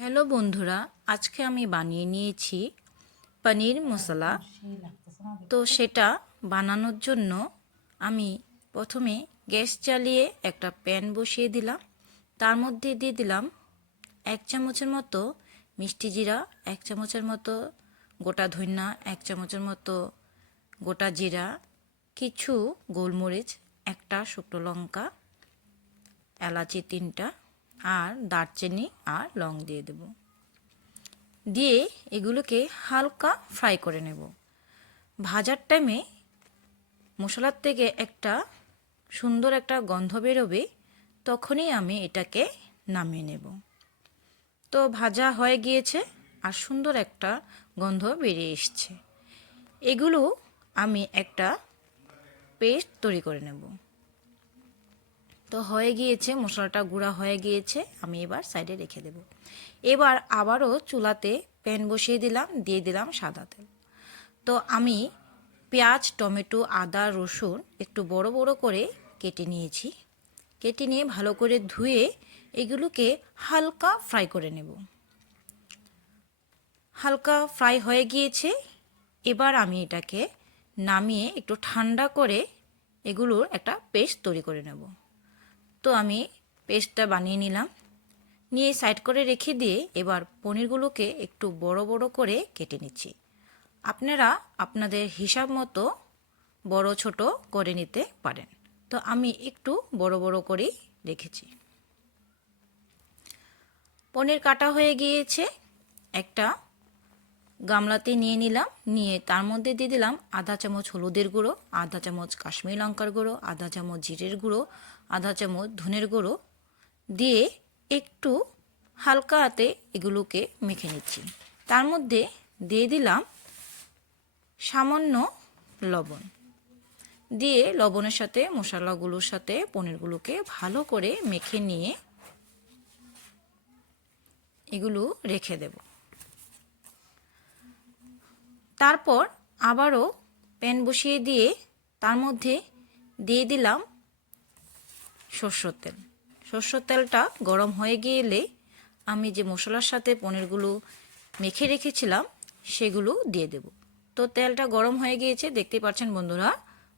Hello বন্ধুরা, আজকে আমি বানিয়ে নিয়েছি পনির মশলা। তো সেটা বানানোর জন্য আমি প্রথমে গ্যাস জ্বালিয়ে একটা প্যান বসিয়ে দিলাম। তার মধ্যে দিয়ে দিলাম এক চামচের মতো মিষ্টি জিরা, এক চামচের মতো গোটা ধন্যা, এক চামচের মতো গোটা জিরা, কিছু গোলমরিচ, একটা শুকনো লঙ্কা, এলাচি তিনটা আর দারচিনি আর লং দিয়ে দেব। দিয়ে এগুলোকে হালকা ফ্রাই করে নেব। ভাজার টাইমে মশলার থেকে একটা সুন্দর একটা গন্ধ বেরোবে, তখনই আমি এটাকে নামিয়ে নেব। তো ভাজা হয়ে গিয়েছে আর সুন্দর একটা গন্ধ বেরিয়ে এসছে। এগুলো আমি একটা পেস্ট তৈরি করে নেব। তো হয়ে গিয়েছে, মশলাটা গুঁড়া হয়ে গিয়েছে, আমি এবার সাইডে রেখে দেব। এবার আবারও চুলাতে প্যান বসিয়ে দিলাম, দিয়ে দিলাম সাদা তেল। তো আমি পেঁয়াজ, টমেটো, আদা, রসুন একটু বড় বড় করে কেটে নিয়েছি। কেটে নিয়ে ভালো করে ধুয়ে এগুলোকে হালকা ফ্রাই করে নেব। হালকা ফ্রাই হয়ে গিয়েছে। এবার আমি এটাকে নামিয়ে একটু ঠান্ডা করে এগুলোর একটা পেস্ট তৈরি করে নেব। তো আমি পেস্টটা বানিয়ে নিলাম। নিয়ে সাইড করে রেখে দিয়ে এবার পনিরগুলোকে একটু বড় বড় করে কেটে নিচ্ছি। আপনারা আপনাদের হিসাব মতো বড় ছোট করে নিতে পারেন। তো আমি একটু বড় বড় করেই রেখেছি। পনির কাটা হয়ে গিয়েছে। একটা গামলাতে নিয়ে নিলাম। নিয়ে তার মধ্যে দিয়ে দিলাম আধা চামচ হলুদের গুঁড়ো, আধা চামচ কাশ্মীর লঙ্কার গুঁড়ো, আধা চামচ জিরের গুঁড়ো আধা চামচ ধনের গুঁড়ো দিয়ে একটু হালকা হাতে এগুলোকে মেখে নিচ্ছি। তার মধ্যে দিয়ে দিলাম সামান্য লবণ। দিয়ে লবণের সাথে, মশলাগুলোর সাথে পনিরগুলোকে ভালো করে মেখে নিয়ে এগুলো রেখে দেব। তারপর আবারও প্যান বসিয়ে দিয়ে তার মধ্যে দিয়ে দিলাম সর্ষের তেল। সর্ষের তেলটা গরম হয়ে গেলে আমি যে মশলার সাথে পনিরগুলো মেখে রেখেছিলাম, সেগুলো দিয়ে দেব। তো তেলটা গরম হয়ে গিয়েছে, দেখতে পাচ্ছেন বন্ধুরা,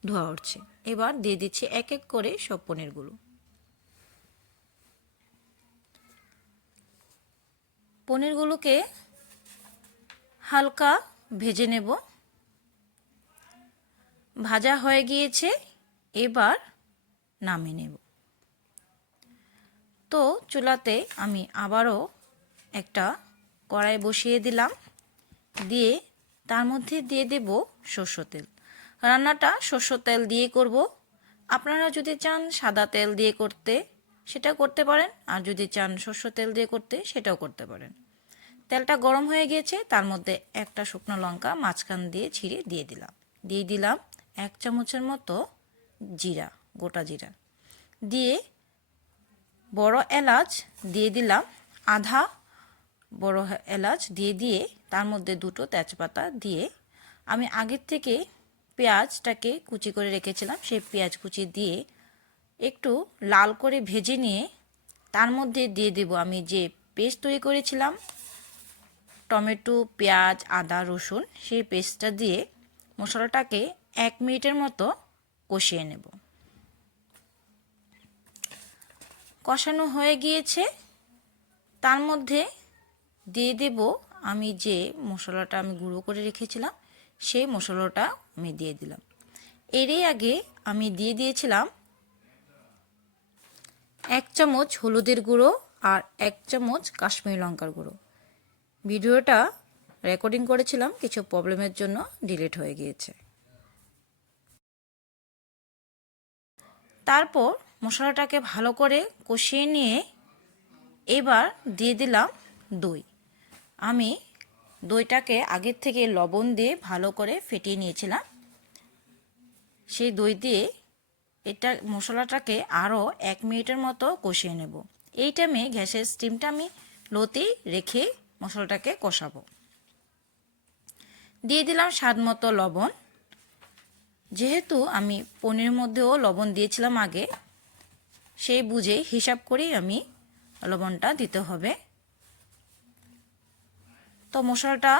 ধোয়া উঠছে। এবার দিয়ে দিচ্ছি এক এক করে সব পনিরগুলো। পনিরগুলোকে হালকা ভেজে নেব। ভাজা হয়ে গিয়েছে, এবার নামিয়ে নেব। তো চুলাতে আমি আবারও একটা কড়াই বসিয়ে দিলাম। দিয়ে তার মধ্যে দিয়ে দেব সর্ষ তেল। রান্নাটা সর্ষ তেল দিয়ে করব। আপনারা যদি চান সাদা তেল দিয়ে করতে, সেটা করতে পারেন। আর যদি চান সর্ষ তেল দিয়ে করতে, সেটাও করতে পারেন। তেলটা গরম হয়ে গিয়েছে তার মধ্যে একটা শুকনো লঙ্কা মাঝখান দিয়ে ছিঁড়ে দিয়ে দিলাম। দিয়ে দিলাম এক চামচের মতো জিরা, গোটা জিরা। দিয়ে বড় এলাচ দিয়ে দিলাম, আধা বড় এলাচ দিয়ে দিয়ে তার মধ্যে দুটো তেজপাতা দিয়ে আমি আগের থেকে পেঁয়াজটাকে কুচি করে রেখেছিলাম, সেই পেঁয়াজ কুচি দিয়ে একটু লাল করে ভেজে নিয়ে তার মধ্যে দিয়ে দেব। আমি যে পেস্ট তৈরি করেছিলাম, টমেটো, পেঁয়াজ, আদা, রসুন, সেই পেস্টটা দিয়ে মশলাটাকে এক মিনিটের মতো কষিয়ে নেব। কষানো হয়ে গিয়েছে, তার মধ্যে দিয়ে দেব আমি যে মশলাটা আমি গুঁড়ো করে রেখেছিলাম, সেই মশলাটা আমি দিয়ে দিলাম। এরই আগে আমি দিয়ে দিয়েছিলাম এক চামচ হলুদের গুঁড়ো আর এক চামচ কাশ্মীরি লঙ্কার গুঁড়ো। ভিডিওটা রেকর্ডিং করেছিলাম, কিছু প্রবলেমের জন্য ডিলিট হয়ে গিয়েছে। তারপর মশলাটাকে ভালো করে কষিয়ে নিয়ে এবার দিয়ে দিলাম দই। আমি দইটাকে আগের থেকে লবণ দিয়ে ভালো করে ফেটিয়ে নিয়েছিলাম। সেই দই দিয়ে এটা মশলাটাকে আরও এক মিনিটের মতো কষিয়ে নেব। এই টাইমে গ্যাসের স্টিমটা আমি লোতেই রেখে মশলাটাকে কষাবো। দিয়ে দিলাম স্বাদ মতো লবণ। যেহেতু আমি পনিরের মধ্যেও লবণ দিয়েছিলাম আগে সেই বুঝে হিসাব করেই আমি লবণটা দিতে হবে। তো মশলাটা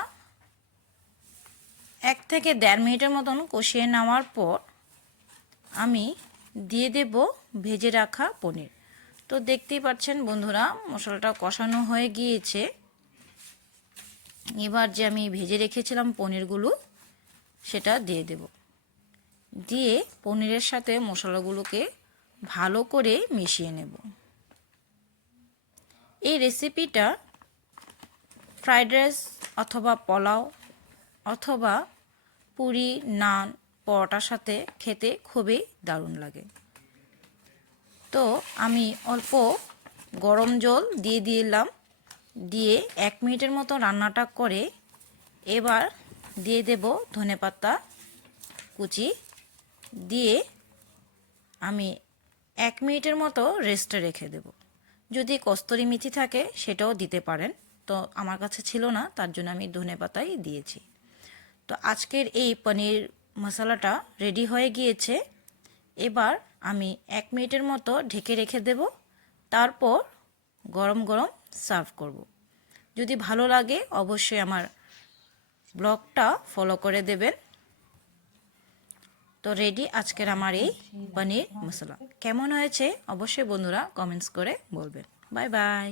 এক থেকে দেড় মিনিটের মতন কষিয়ে নেওয়ার পর আমি দিয়ে দেব ভেজে রাখা পনির। তো দেখতেই পাচ্ছেন বন্ধুরা, মশলাটা কষানো হয়ে গিয়েছে। এবার যে আমি ভেজে রেখেছিলাম পনিরগুলো, সেটা দিয়ে দেব। দিয়ে পনিরের সাথে মশলাগুলোকে ভালো করে মিশিয়ে নেব। এই রেসিপিটা ফ্রাইড রাইস অথবা পোলাও অথবা পুরি, নান, পরোটার সাথে খেতে খুবই দারুণ লাগে। তো আমি অল্প গরম জল দিয়ে দিলাম, দিয়ে এক মিনিটের মতো রান্নাটা করে এবার দিয়ে দেব ধনেপাতা কুচি। দিয়ে আমি এক মিনিটের মতো রেস্টে রেখে দেব। যদি কস্তরি মেথি থাকে, সেটাও দিতে পারেন। তো আমার কাছে ছিল না, তার জন্য আমি ধনে পাতাই দিয়েছি। তো আজকের এই পনির মশলাটা রেডি হয়ে গিয়েছে। এবার আমি এক মিনিটের মতো ঢেকে রেখে দেব। তারপর গরম গরম সার্ভ করব। যদি ভালো লাগে, অবশ্যই আমার ব্লগটা ফলো করে দেবেন। তো রেডি আজকের আমার এই পনির মশলা। কেমন হয়েছে? অবশ্যই বন্ধুরা কমেন্টস করে বলবেন। Bye bye